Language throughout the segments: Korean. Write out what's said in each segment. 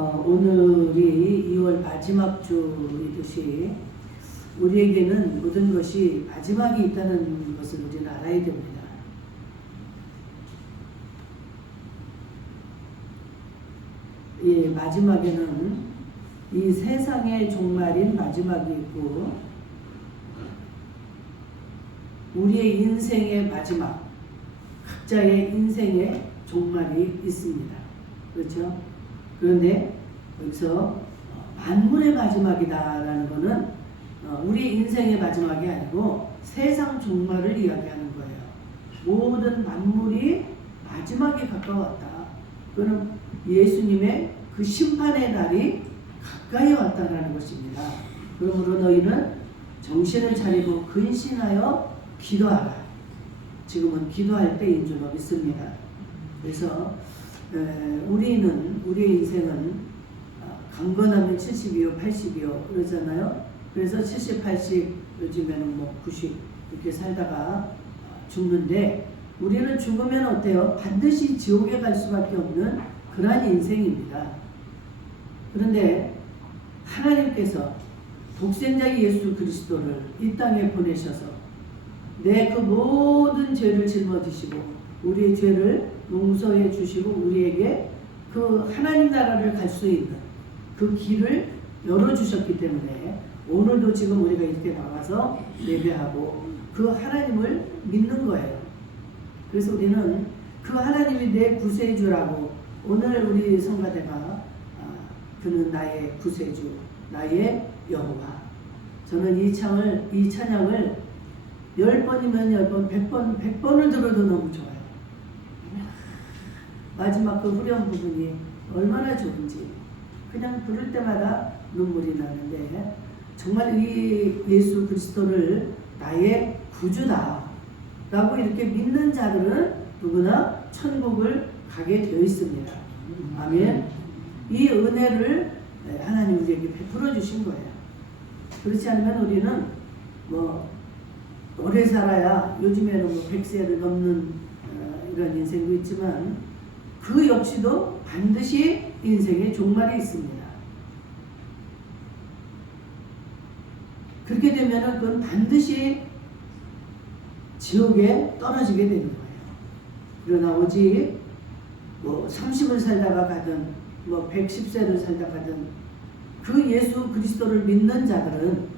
오늘이 2월 마지막 주이듯이 우리에게는 모든 것이 마지막이 있다는 것을 우리는 알아야 됩니다. 예, 마지막에는 이 세상의 종말인 마지막이 있고 우리의 인생의 마지막, 각자의 인생의 종말이 있습니다. 그렇죠? 그런데 여기서 만물의 마지막이다라는 것은 우리 인생의 마지막이 아니고 세상 종말을 이야기하는 거예요. 모든 만물이 마지막에 가까웠다. 그거는 예수님의 그 심판의 날이 가까이 왔다라는 것입니다. 그러므로 너희는 정신을 차리고 근신하여 기도하라. 지금은 기도할 때인 줄 믿습니다. 그래서 우리의 인생은 강건하면 70이요 80이요 그러잖아요. 그래서 70, 80 요즘에는 뭐 90 이렇게 살다가 죽는데 우리는 죽으면 어때요? 반드시 지옥에 갈 수밖에 없는 그러한 인생입니다. 그런데 하나님께서 독생자 예수 그리스도를 이 땅에 보내셔서 내 그 모든 죄를 짊어지시고 우리의 죄를 용서해 주시고 우리에게 그 하나님 나라를 갈 수 있는 그 길을 열어주셨기 때문에 오늘도 지금 우리가 이렇게 나와서 예배하고 그 하나님을 믿는 거예요. 그래서 우리는 그 하나님이 내 구세주라고 오늘 우리 성가대가 그는 나의 구세주, 나의 여호와. 저는 이 찬양을 10번이면 10번, 100번을 들어도 너무 좋아요. 마지막 그 후렴 부분이 얼마나 좋은지 그냥 부를 때마다 눈물이 나는데 정말 이 예수 그리스도를 나의 구주다 라고 이렇게 믿는 자들은 누구나 천국을 가게 되어 있습니다. 아멘. 이 은혜를 하나님 우리에게 베풀어 주신 거예요. 그렇지 않으면 우리는 뭐 오래 살아야 요즘에는 뭐 100세를 넘는 이런 인생도 있지만 그 역시도 반드시 인생의 종말이 있습니다. 그렇게 되면은 그건 반드시 지옥에 떨어지게 되는 거예요. 그러나 오직 뭐 30을 살다가 가든 뭐 110세를 살다 가든 그 예수 그리스도를 믿는 자들은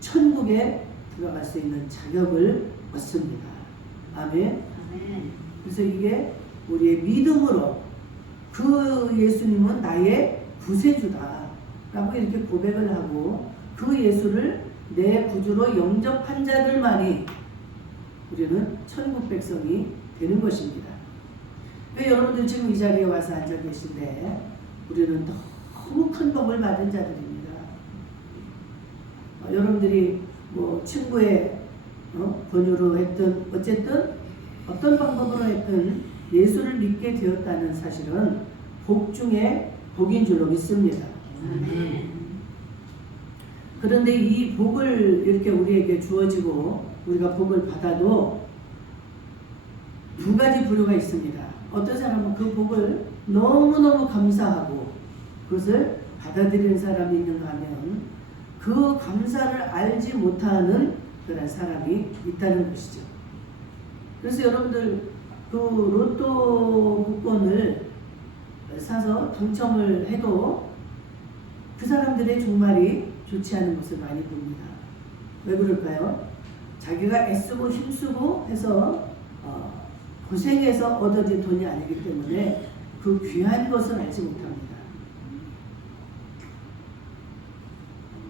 천국에 들어갈 수 있는 자격을 얻습니다. 아멘. 그래서 이게 우리의 믿음으로 그 예수님은 나의 구세주다 라고 이렇게 고백을 하고 그 예수를 내 구주로 영접한 자들만이 우리는 천국 백성이 되는 것입니다. 여러분들 지금 이 자리에 와서 앉아 계신데 우리는 너무 큰 복을 받은 자들입니다. 여러분들이 뭐 친구의 권유로 했든 어쨌든 어떤 방법으로 했든 예수를 믿게 되었다는 사실은 복 중에 복인 줄로 믿습니다. 그런데 이 복을 이렇게 우리에게 주어지고 우리가 복을 받아도 두 가지 부류가 있습니다. 어떤 사람은 그 복을 너무너무 감사하고 그것을 받아들이는 사람이 있는가 하면 그 감사를 알지 못하는 그런 사람이 있다는 것이죠. 그래서 여러분들 그 로또 복권을 사서 당첨을 해도 그 사람들의 종말이 좋지 않은 것을 많이 봅니다. 왜 그럴까요? 자기가 애쓰고 힘쓰고 해서 고생해서 얻어진 돈이 아니기 때문에 그 귀한 것을 알지 못합니다.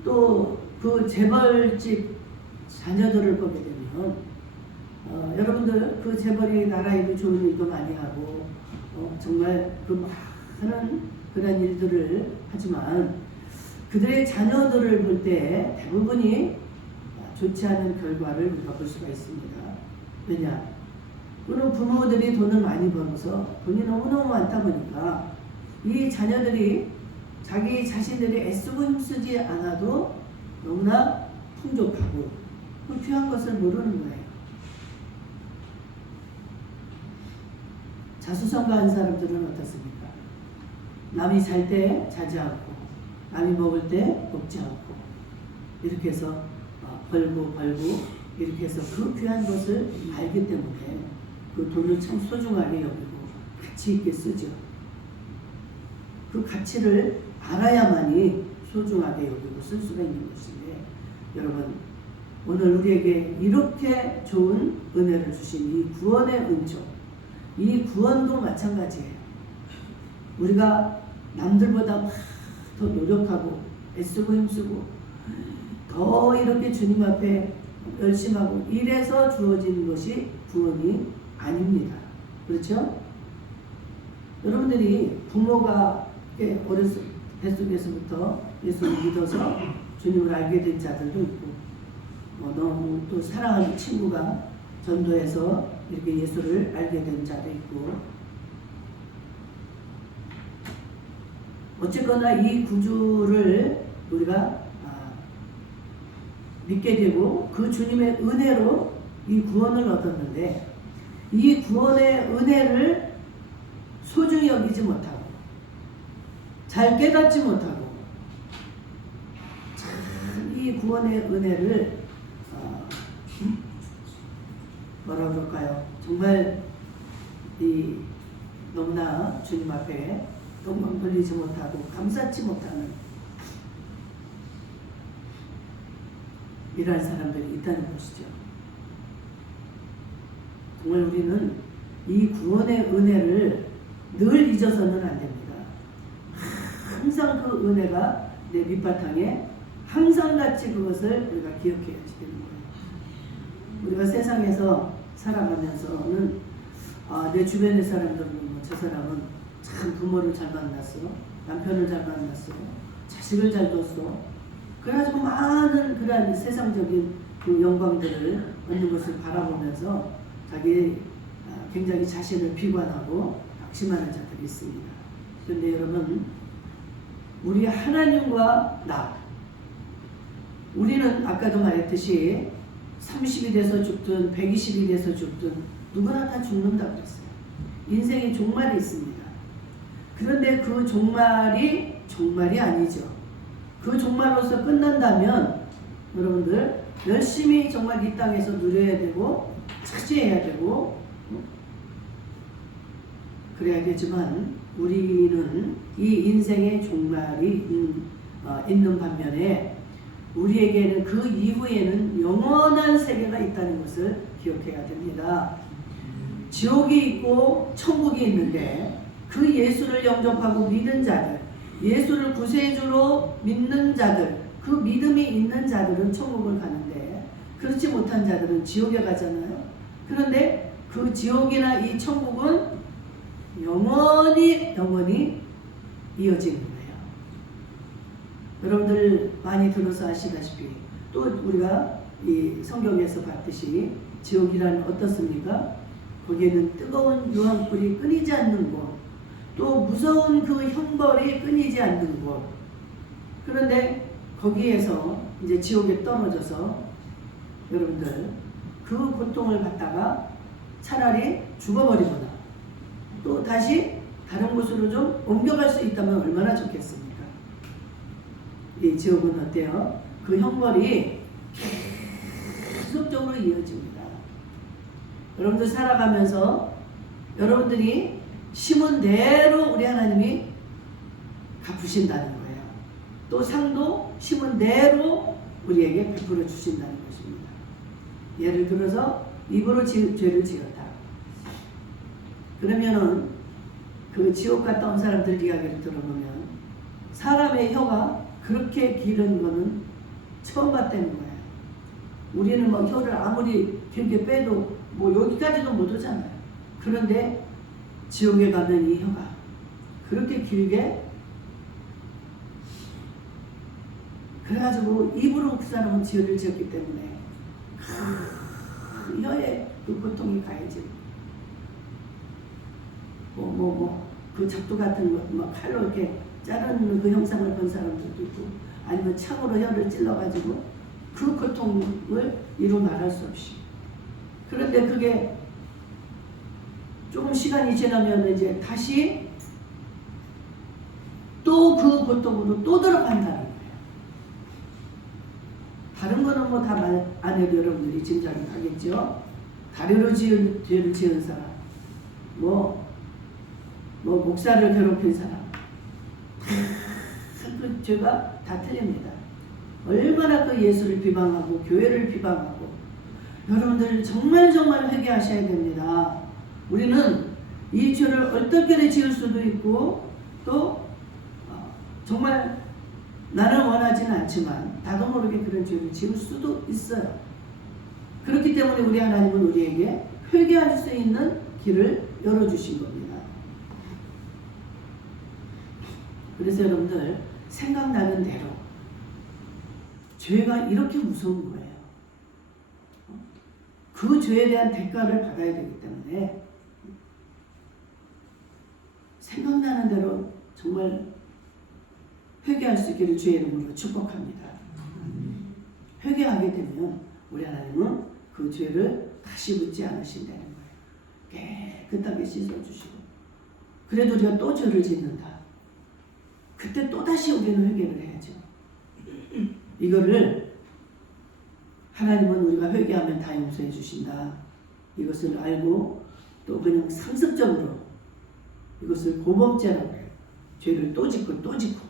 또 그 재벌집 자녀들을 보게 되면 여러분들 그 재벌이 나라에도 좋은 일도 많이 하고 정말 그 많은 그런 일들을 하지만 그들의 자녀들을 볼 때 대부분이 좋지 않은 결과를 우리가 볼 수가 있습니다. 왜냐? 그런 부모들이 돈을 많이 벌어서 돈이 너무너무 많다 보니까 이 자녀들이 자기 자신들이 애쓰고 힘쓰지 않아도 너무나 풍족하고 그 귀한 것을 모르는 거예요. 자수성가한 사람들은 어떻습니까? 남이 잘 때 자지 않고 남이 먹을 때 먹지 않고 이렇게 해서 벌고 이렇게 해서 그 귀한 것을 알기 때문에 그 돈을 참 소중하게 여기고 가치 있게 쓰죠. 그 가치를 알아야만이 소중하게 여기고 쓸 수가 있는 것인데, 여러분 오늘 우리에게 이렇게 좋은 은혜를 주신 이 구원의 은총, 이 구원도 마찬가지예요. 우리가 남들보다 막 더 노력하고 애쓰고 힘쓰고 더 이렇게 주님 앞에 열심하고 이래서 주어진 것이 구원이 아닙니다. 그렇죠? 여러분들이 부모가 어렸을 뱃속에서부터 예수를 믿어서 주님을 알게 된 자들도 있고, 너무 또 사랑하는 친구가 전도해서 이렇게 예수를 알게 된 자도 있고, 어쨌거나 이 구주를 우리가 믿게 되고 그 주님의 은혜로 이 구원을 얻었는데, 이 구원의 은혜를 소중히 여기지 못하고 잘 깨닫지 못하고 이 구원의 은혜를 뭐라 그럴까요? 정말 이 너무나 주님 앞에 영광 돌리지 못하고 감사치 못하는 이러한 사람들이 있다는 것이죠. 정말 우리는 이 구원의 은혜를 늘 잊어서는 안 됩니다. 항상 그 은혜가 내 밑바탕에 항상 같이 그것을 우리가 기억해야지 되는 거예요. 우리가 세상에서 살아가면서는 내 주변의 사람들은 저 사람은 참 부모를 잘 만났어, 남편을 잘 만났어, 자식을 잘 뒀어, 그래가지고 많은 그런 세상적인 그 영광들을 얻는 것을 바라보면서 자기 굉장히 자신을 비관하고 낙심하는 자들이 있습니다. 그런데 여러분, 우리 하나님과 우리는 아까도 말했듯이 30이 돼서 죽든 120이 돼서 죽든 누구나 다 죽는다고 그랬어요. 인생에 종말이 있습니다. 그런데 그 종말이 아니죠. 그 종말로서 끝난다면 여러분들 열심히 정말 이 땅에서 누려야 되고 차지해야 되고 그래야 되지만, 우리는 이 인생의 종말이 있는 반면에 우리에게는 그 이후에는 영원한 세계가 있다는 것을 기억해야 됩니다. 지옥이 있고 천국이 있는데 그 예수를 영접하고 믿는 자들, 예수를 구세주로 믿는 자들, 그 믿음이 있는 자들은 천국을 가는데 그렇지 못한 자들은 지옥에 가잖아요. 그런데 그 지옥이나 이 천국은 영원히 이어지는 거예요. 여러분들 많이 들어서 아시다시피 또 우리가 이 성경에서 봤듯이 지옥이란 어떻습니까? 거기에는 뜨거운 유황불이 끊이지 않는 곳, 또 무서운 그 형벌이 끊이지 않는 곳. 그런데 거기에서 이제 지옥에 떨어져서 여러분들 그 고통을 받다가 차라리 죽어버리거나 또 다시 다른 곳으로 좀 옮겨갈 수 있다면 얼마나 좋겠습니까? 이 지옥은 어때요? 그 형벌이 계속적으로 이어집니다. 여러분들 살아가면서 여러분들이 심은 대로 우리 하나님이 갚으신다는 거예요. 또 상도 심은 대로 우리에게 베풀어 주신다는 것입니다. 예를 들어서 입으로 죄를 지었다. 그러면은 그 지옥 갔다 온 사람들 이야기를 들어보면 사람의 혀가 그렇게 기른 거는 처음 봤다는 거예요. 우리는 뭐 혀를 아무리 길게 빼도 뭐 여기까지도 못 오잖아요. 그런데 지옥에 가면 이 혀가 그렇게 길게, 그래가지고 입으로 그 사람은 죄를 지었기 때문에 그 혀에 그 고통이 가해지고, 그 작두 같은 거 막 칼로 이렇게 자르는 그 형상을 본 사람들도 있고, 아니면 창으로 혀를 찔러가지고 그 고통을 이루 말할 수 없이. 그런데 그게 조금 시간이 지나면 이제 다시 또 그 고통으로 또 들어간다는 거예요. 다른 거는 뭐 다 말 안 해도 여러분들이 짐작이 가겠죠. 가래로 지은 죄를 지은 사람, 뭐 목사를 괴롭힌 사람, 그 죄가 다 틀립니다. 얼마나 그 예수를 비방하고 교회를 비방하고, 여러분들 정말 회개하셔야 됩니다. 우리는 이 죄를 얼떨결에 지을 수도 있고, 또 정말 나는 원하지는 않지만 나도 모르게 그런 죄를 지을 수도 있어요. 그렇기 때문에 우리 하나님은 우리에게 회개할 수 있는 길을 열어주신 겁니다. 그래서 여러분들 생각나는 대로, 죄가 이렇게 무서운 거예요. 그 죄에 대한 대가를 받아야 되기 때문에 생각나는 대로 정말 회개할 수 있기를 주의 이름으로 축복합니다. 회개하게 되면 우리 하나님은 그 죄를 다시 묻지 않으신다는 거예요. 깨끗하게 씻어주시고, 그래도 우리가 또 죄를 짓는다. 그때 또다시 우리는 회개를 해야죠. 이거를 하나님은 우리가 회개하면 다 용서해 주신다. 이것을 알고 또 그냥 상습적으로 이것을 고범죄라고 해요. 죄를 또 짓고 또 짓고,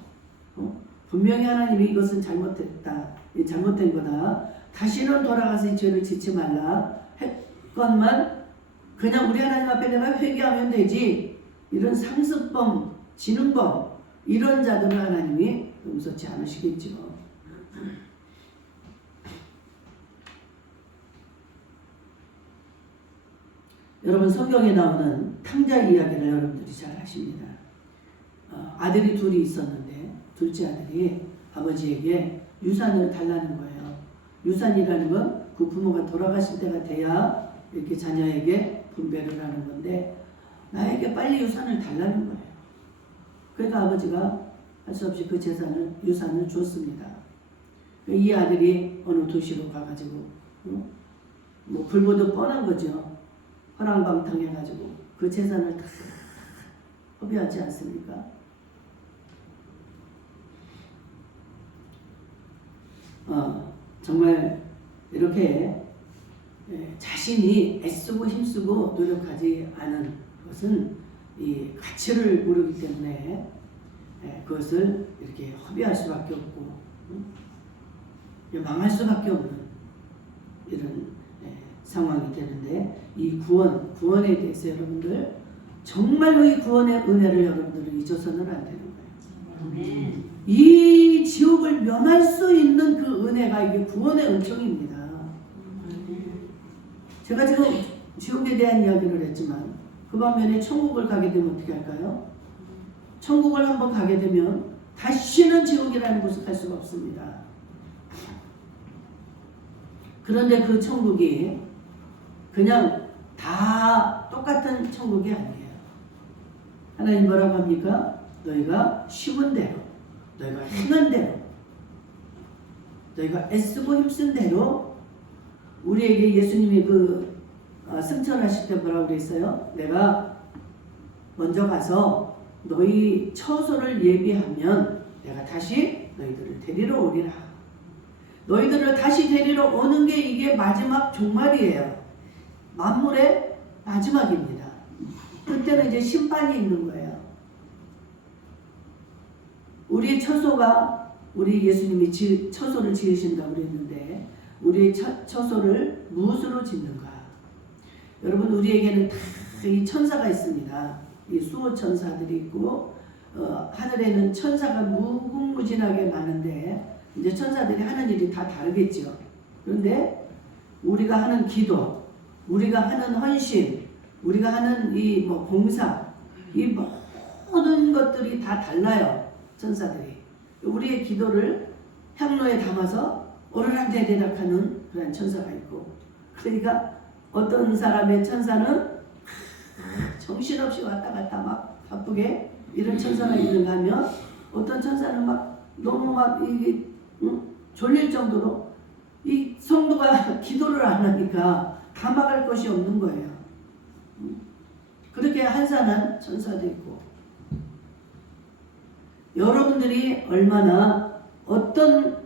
분명히 하나님이 이것은 잘못됐다, 잘못된 거다, 다시는 돌아가서 이 죄를 짓지 말라 했건만 그냥 우리 하나님 앞에 내가 회개하면 되지, 이런 상습범, 지능범, 이런 자들은 하나님이 용서치 않으시겠죠. 여러분, 성경에 나오는 탕자 이야기를 여러분들이 잘 아십니다. 아들이 둘이 있었는데 둘째 아들이 아버지에게 유산을 달라는 거예요. 유산이라는 건 그 부모가 돌아가실 때가 돼야 이렇게 자녀에게 분배를 하는 건데, 나에게 빨리 유산을 달라는 거예요. 그러니까 아버지가 할 수 없이 그 유산을 줬습니다. 이 아들이 어느 도시로 가가지고 뭐 불보듯 뻔한 거죠. 허랑방탕해가지고 그 재산을 다 허비하지 않습니까? 정말 이렇게 자신이 애쓰고 힘쓰고 노력하지 않은 것은 이 가치를 모르기 때문에 그것을 이렇게 허비할 수밖에 없고 망할 수밖에 없는 이런 상황이 되는데, 이 구원에 대해서 여러분들 정말로 이 구원의 은혜를 여러분들은 잊어서는 안 되는 거예요. 이 지옥을 면할 수 있는 그 은혜가 이게 구원의 은총입니다. 제가 지금 지옥에 대한 이야기를 했지만, 그 반면에 천국을 가게 되면 어떻게 할까요? 천국을 한번 가게 되면 다시는 지옥이라는 곳을 갈 수가 없습니다. 그런데 그 천국이 그냥 다 똑같은 천국이 아니에요. 하나님 뭐라고 합니까? 너희가 심은 대로, 너희가 행한 대로, 너희가 애쓰고 힘쓴 대로, 우리에게 예수님이 승천하실 때 뭐라고 그랬어요? 내가 먼저 가서 너희 처소를 예비하면 내가 다시 너희들을 데리러 오리라. 너희들을 다시 데리러 오는 게 이게 마지막 종말이에요. 만물의 마지막입니다. 그때는 이제 심판이 있는 거예요. 우리의 처소가, 우리 예수님이 처소를 지으신다고 그랬는데, 우리의 처소를 무엇으로 짓는가? 여러분, 우리에게는 다 이 천사가 있습니다. 이 수호 천사들이 있고, 하늘에는 천사가 무궁무진하게 많은데, 이제 천사들이 하는 일이 다 다르겠죠. 그런데 우리가 하는 기도, 우리가 하는 헌신, 우리가 하는 이 봉사, 이 모든 것들이 다 달라요. 천사들이 우리의 기도를 향로에 담아서 오르락내리락하는 그런 천사가 있고, 그러니까 어떤 사람의 천사는 정신없이 왔다 갔다 막 바쁘게 이런 천사가 있는가 하면, 어떤 천사는 너무 이게 졸릴 정도로 이 성도가 기도를 안 하니까 다 막을 것이 없는 거예요. 그렇게 한산한 천사도 있고, 여러분들이 얼마나 어떤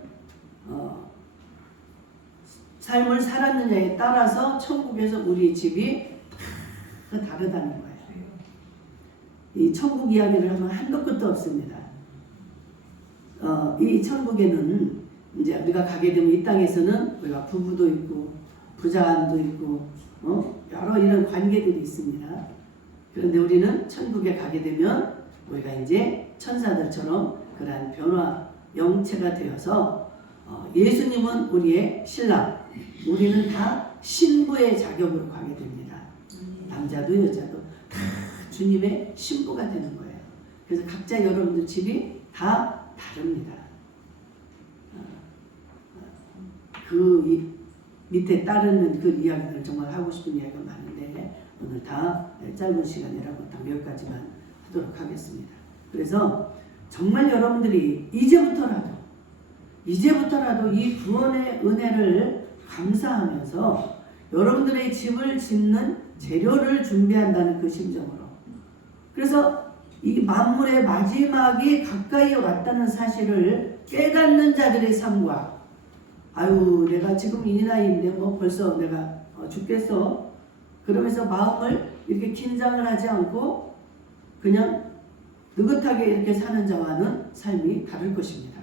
삶을 살았느냐에 따라서 천국에서 우리 집이 다 다르다는 거예요. 이 천국 이야기를 하면 한도 끝도 없습니다. 이 천국에는 이제 우리가 가게 되면 이 땅에서는 우리가 부부도 있고 부자도 있고 여러 이런 관계들이 있습니다. 그런데 우리는 천국에 가게 되면 우리가 이제 천사들처럼 그러한 변화 영체가 되어서 예수님은 우리의 신랑, 우리는 다 신부의 자격으로 가게 됩니다. 남자도 여자도 다 주님의 신부가 되는 거예요. 그래서 각자 여러분들 집이 다 다릅니다. 그 밑에 따르는 그 이야기를 정말 하고 싶은 이야기가 많은데 오늘 다 짧은 시간이라고 딱 몇 가지만 하도록 하겠습니다. 그래서 정말 여러분들이 이제부터라도 이 구원의 은혜를 감사하면서 여러분들의 집을 짓는 재료를 준비한다는 그 심정으로, 그래서 이 만물의 마지막이 가까이 왔다는 사실을 깨닫는 자들의 삶과, 아유 내가 지금 이 나이인데 뭐 벌써 내가 죽겠어, 그러면서 마음을 이렇게 긴장을 하지 않고 그냥 느긋하게 이렇게 사는 자와는 삶이 다를 것입니다.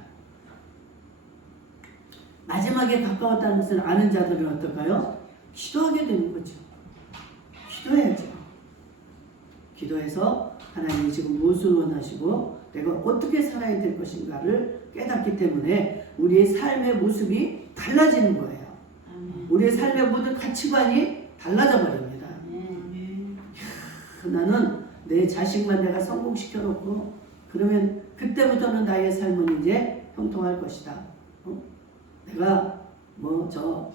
마지막에 가까웠다는 것을 아는 자들은 어떨까요? 기도하게 되는 거죠. 기도해야죠. 기도해서 하나님이 지금 무엇을 원하시고 내가 어떻게 살아야 될 것인가를 깨닫기 때문에 우리의 삶의 모습이 달라지는 거예요. 우리의 삶의 모든 가치관이 달라져 버립니다. 나는 내 자식만 내가 성공시켜 놓고 그러면 그때부터는 나의 삶은 이제 형통할 것이다. 내가 뭐 저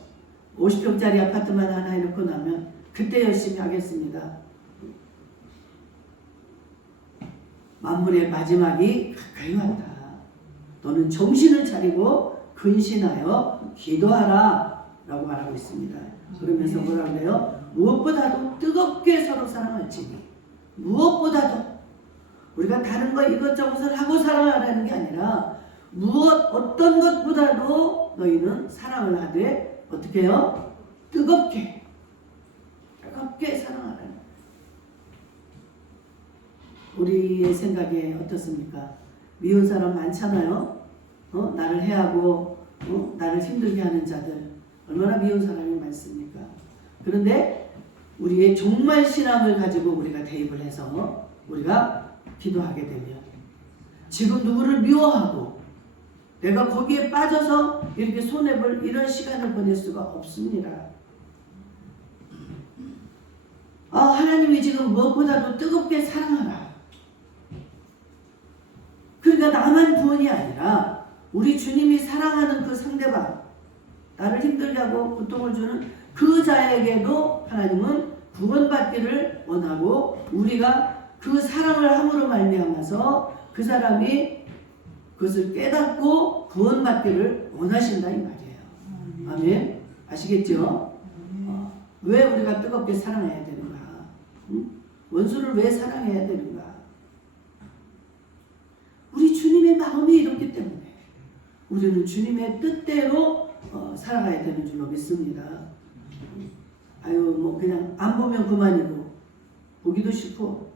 50평짜리 아파트만 하나 해놓고 나면 그때 열심히 하겠습니다. 만물의 마지막이 가까이 왔다. 너는 정신을 차리고 근신하여 기도하라 라고 말하고 있습니다. 그러면서 뭐라고 해요? 무엇보다도 뜨겁게 서로 사랑할지니, 무엇보다도 우리가 다른 거 이것저것을 하고 사랑하라는 게 아니라 어떤 것보다도 너희는 사랑을 하되 어떻게 해요? 뜨겁게 사랑하라는. 우리의 생각에 어떻습니까? 미운 사람 많잖아요. 나를 해하고 나를 힘들게 하는 자들 얼마나 미운 사람이 많습니까? 그런데 우리의 정말 신앙을 가지고 우리가 대입을 해서 우리가 기도하게 되면 지금 누구를 미워하고 내가 거기에 빠져서 이렇게 손해볼 이런 시간을 보낼 수가 없습니다. 하나님이 지금 무엇보다도 뜨겁게 사랑하라. 그러니까 나만 구원이 아니라 우리 주님이 사랑하는 그 상대방, 나를 힘들게 하고 고통을 주는 그 자에게도 하나님은 구원받기를 원하고 우리가 그 사랑을 함으로 말미암아서 그 사람이 그것을 깨닫고 구원받기를 원하신다 이 말이에요. 아멘. 아시겠죠? 왜 우리가 뜨겁게 사랑해야 되는가? 원수를 왜 사랑해야 되는가? 우리 주님의 마음이 이렇기 때문에 우리는 주님의 뜻대로 살아가야 되는 줄로 믿습니다. 뭐 그냥 안 보면 그만이고 보기도 싫고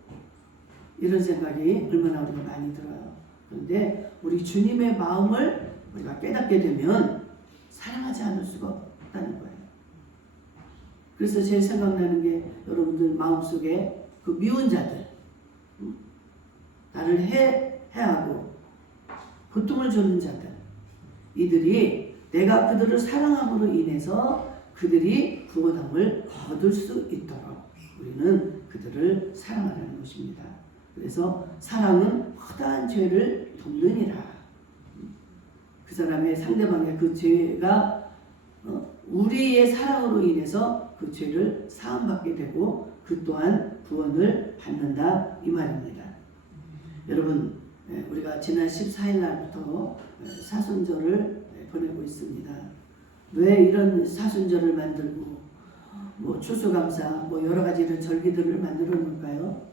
이런 생각이 얼마나 우리가 많이 들어요. 그런데 우리 주님의 마음을 우리가 깨닫게 되면 사랑하지 않을 수가 없다는 거예요. 그래서 제일 생각나는 게 여러분들 마음속에 그 미운 자들, 나를 해하고 고통을 주는 자들, 이들이 내가 그들을 사랑함으로 인해서 그들이 구원함을 얻을 수 있도록 우리는 그들을 사랑하라는 것입니다. 그래서 사랑은 허다한 죄를 돕느니라. 그 사람의 상대방의 그 죄가 우리의 사랑으로 인해서 그 죄를 사함받게 되고 그 또한 구원을 받는다 이 말입니다. 여러분, 우리가 지난 14일 날부터 사순절을 보내고 있습니다. 왜 이런 사순절을 만들고 뭐 추수감사 뭐 여러 가지 이런 절기들을 만들어 놓을까요?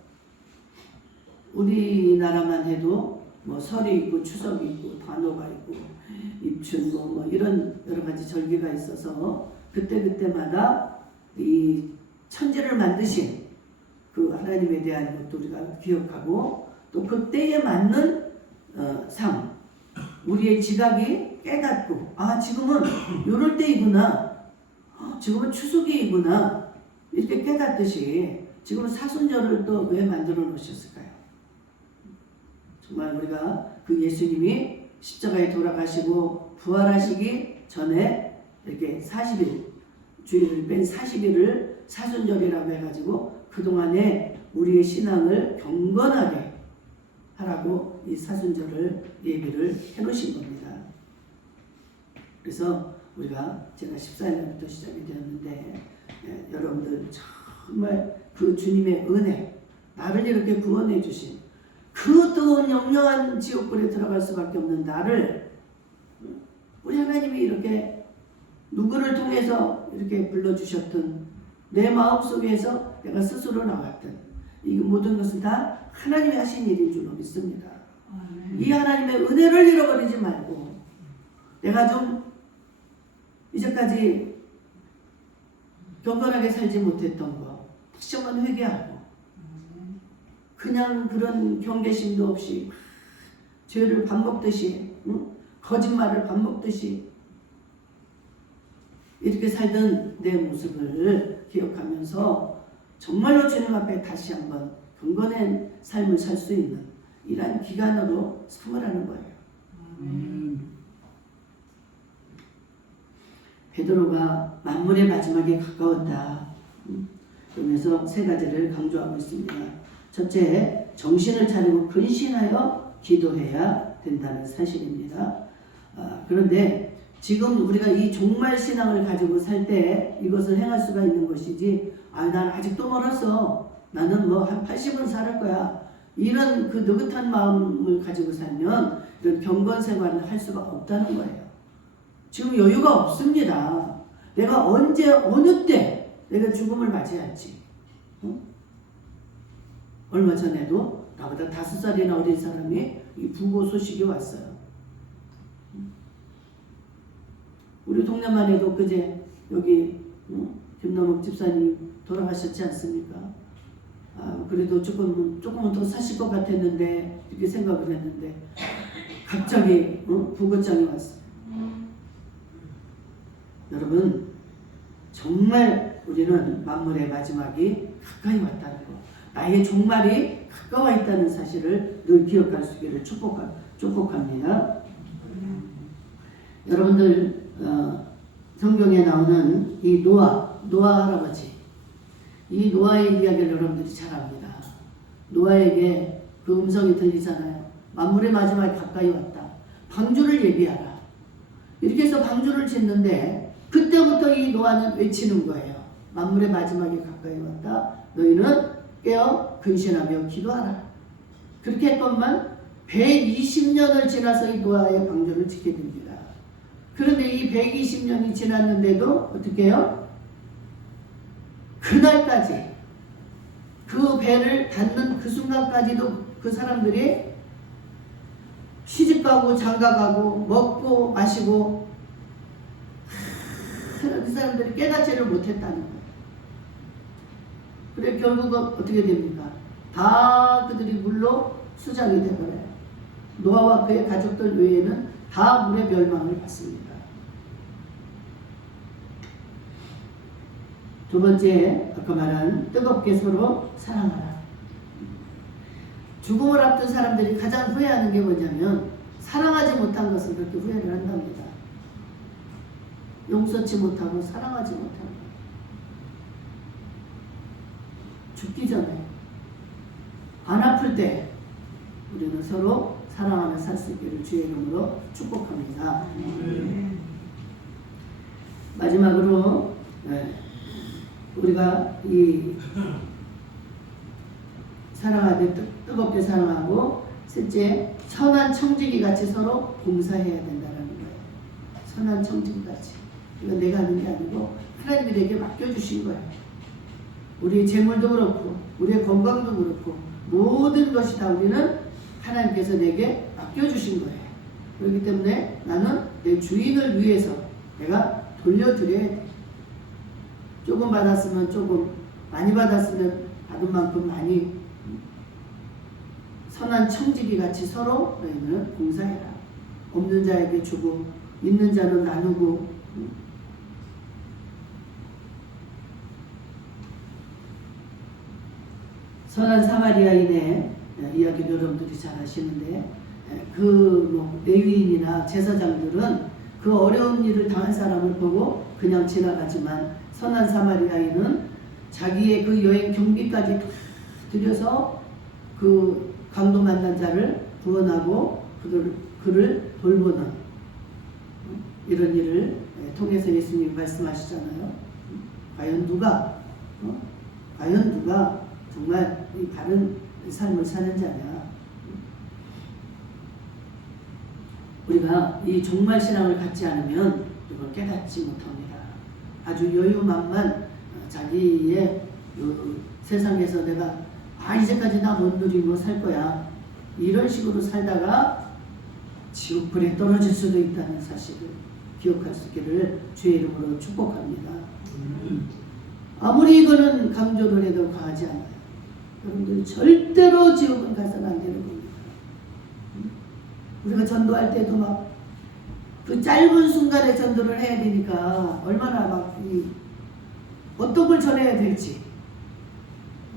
우리나라만 해도 뭐 설이 있고 추석이 있고 단오가 있고 입춘 뭐 이런 여러 가지 절기가 있어서 그때마다 이 천지를 만드신 그 하나님에 대한 것도 우리가 기억하고 또 그때에 맞는 삶, 우리의 지각이 깨닫고 지금은 요럴 때이구나, 지금은 추석이구나 이렇게 깨닫듯이 지금은 사순절을 또 왜 만들어 놓으셨을까요? 정말 우리가 그 예수님이 십자가에 돌아가시고 부활하시기 전에 이렇게 40일, 주일을 뺀 40일을 사순절이라고 해가지고 그동안에 우리의 신앙을 경건하게 하라고 이 사순절을 예비를 해놓으신 겁니다. 그래서 우리가 제가 14일부터 시작이 되었는데 여러분들 정말 그 주님의 은혜, 나를 이렇게 구원해 주신 그 뜨거운 영영한 지옥불에 들어갈 수밖에 없는 나를 우리 하나님이 이렇게 누구를 통해서 이렇게 불러주셨든 내 마음속에서 내가 스스로 나왔든 이 모든 것은 다 하나님이 하신 일인 줄로 믿습니다. 이 하나님의 은혜를 잃어버리지 말고 내가 좀 이제까지 경건하게 살지 못했던 거 다시 한번 회개하고 그냥 그런 경계심도 없이 죄를 밥 먹듯이 거짓말을 밥 먹듯이 이렇게 살던 내 모습을 기억하면서 정말로 주님 앞에 다시 한번 경건한 삶을 살 수 있는 이러한 기간으로 삼으라는 거예요. 베드로가 만물의 마지막에 가까웠다. 그러면서 세 가지를 강조하고 있습니다. 첫째, 정신을 차리고 근신하여 기도해야 된다는 사실입니다. 그런데 지금 우리가 이 종말 신앙을 가지고 살 때 이것을 행할 수가 있는 것이지 난 아직도 멀었어. 나는 뭐 한 80은 살 거야. 이런 그 느긋한 마음을 가지고 살면 이런 경건 생활을 할 수가 없다는 거예요. 지금 여유가 없습니다. 내가 언제 어느 때 내가 죽음을 맞이할지. 얼마 전에도 나보다 5살이나 어린 사람이 이 부고 소식이 왔어요. 우리 동네만 해도 그제 여기 김남욱 집사님 돌아가셨지 않습니까? 그래도 조금은 더 사실 것 같았는데 이렇게 생각을 했는데 갑자기 부고장이 왔어요. 여러분 정말 우리는 만물의 마지막이 가까이 왔다는 것, 나의 종말이 가까워 있다는 사실을 늘 기억할 수 있기를 축복합니다. 여러분들 성경에 나오는 이 노아 할아버지, 이 노아의 이야기를 여러분들이 잘 압니다. 노아에게 그 음성이 들리잖아요. 만물의 마지막이 가까이 왔다. 방주를 예비하라. 이렇게 해서 방주를 짓는데 그때부터 이 노아는 외치는 거예요. 만물의 마지막이 가까이 왔다. 너희는 깨어 근신하며 기도하라. 그렇게 했건만 120년을 지나서 이 노아의 방주를 짓게 됩니다. 그런데 이 120년이 지났는데도 어떻게 해요? 그날까지 그 배를 닫는 그 순간까지도 그 사람들이 시집가고 장가가고 먹고 마시고 그 사람들이 깨닫지를 못했다는 거예요. 그래 결국은 어떻게 됩니까? 다 그들이 물로 수장이 되버려요. 노아와 그의 가족들 외에는 다 물의 멸망을 받습니다. 두 번째, 아까 말한 뜨겁게 서로 사랑하라. 죽음을 앞둔 사람들이 가장 후회하는 게 뭐냐면 사랑하지 못한 것을 그렇게 후회를 한답니다. 용서치 못하고 사랑하지 못하고 죽기 전에 안 아플 때 우리는 서로 사랑하며 살 수 있기를 주의 이름으로 축복합니다. 마지막으로 우리가 이 사랑하되 뜨겁게 사랑하고 셋째, 선한 청지기 같이 서로 봉사해야 된다는 거예요. 선한 청지기 같이. 이건 내가 하는 게 아니고 하나님이 내게 맡겨주신 거예요. 우리의 재물도 그렇고 우리의 건강도 그렇고 모든 것이 다 우리는 하나님께서 내게 맡겨주신 거예요. 그렇기 때문에 나는 내 주인을 위해서 내가 돌려드려야 돼. 조금 받았으면 조금, 많이 받았으면 받은 만큼 많이. 선한 청지기 같이 서로 너희는 봉사해라. 없는 자에게 주고 있는 자는 나누고. 선한 사마리아인의 이야기를 여러분들이 잘 아시는데, 그 레위인이나 제사장들은 그 어려운 일을 당한 사람을 보고 그냥 지나가지만, 선한 사마리아인은 자기의 그 여행 경비까지 다 들여서 그 강도 만난 자를 구원하고 그를 돌보는 이런 일을 통해서 예수님이 말씀하시잖아요. 과연 누가 정말 이 바른 삶을 사는 자냐. 우리가 이 종말 신앙을 갖지 않으면 이걸 깨닫지 못합니다. 아주 여유만만 자기의 세상에서 내가 이제까지 나 못 누리고 살 거야, 이런 식으로 살다가 지옥불에 떨어질 수도 있다는 사실을 기억할 수 있기를 주의 이름으로 축복합니다. 아무리 이거는 강조를 해도 과하지 않아요. 여러분들 절대로 지옥은 가서는 안 되는 겁니다. 우리가 전도할 때도 막 그 짧은 순간에 전도를 해야 되니까 얼마나 막 어떤 걸 전해야 될지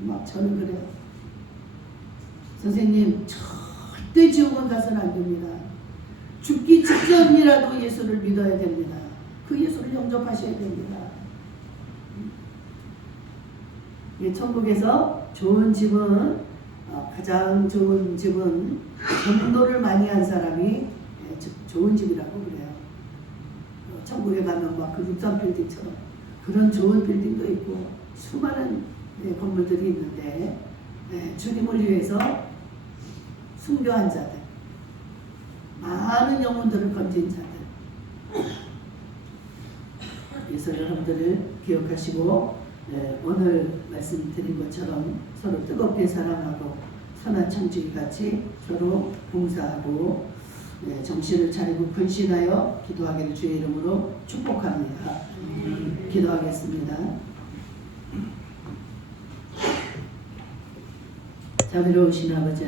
막 저는 그래요. 선생님, 절대 지옥은 가서는 안 됩니다. 죽기 직전이라도 예수를 믿어야 됩니다. 그 예수를 영접하셔야 됩니다. 천국에서 좋은 집은, 가장 좋은 집은 전도를 많이 한 사람이 좋은 집이라고 그래요. 천국에 가면 막 그 63빌딩처럼 그런 좋은 빌딩도 있고 수많은 건물들이 있는데, 주님을 위해서 순교한 자들, 많은 영혼들을 건진 자들, 그래서 여러분들을 기억하시고 오늘 말씀드린 것처럼 서로 뜨겁게 사랑하고 선한 청지기 같이 서로 봉사하고 정신을 차리고 근신하여 기도하기를 주의 이름으로 축복합니다. 기도하겠습니다. 자비로우신 아버지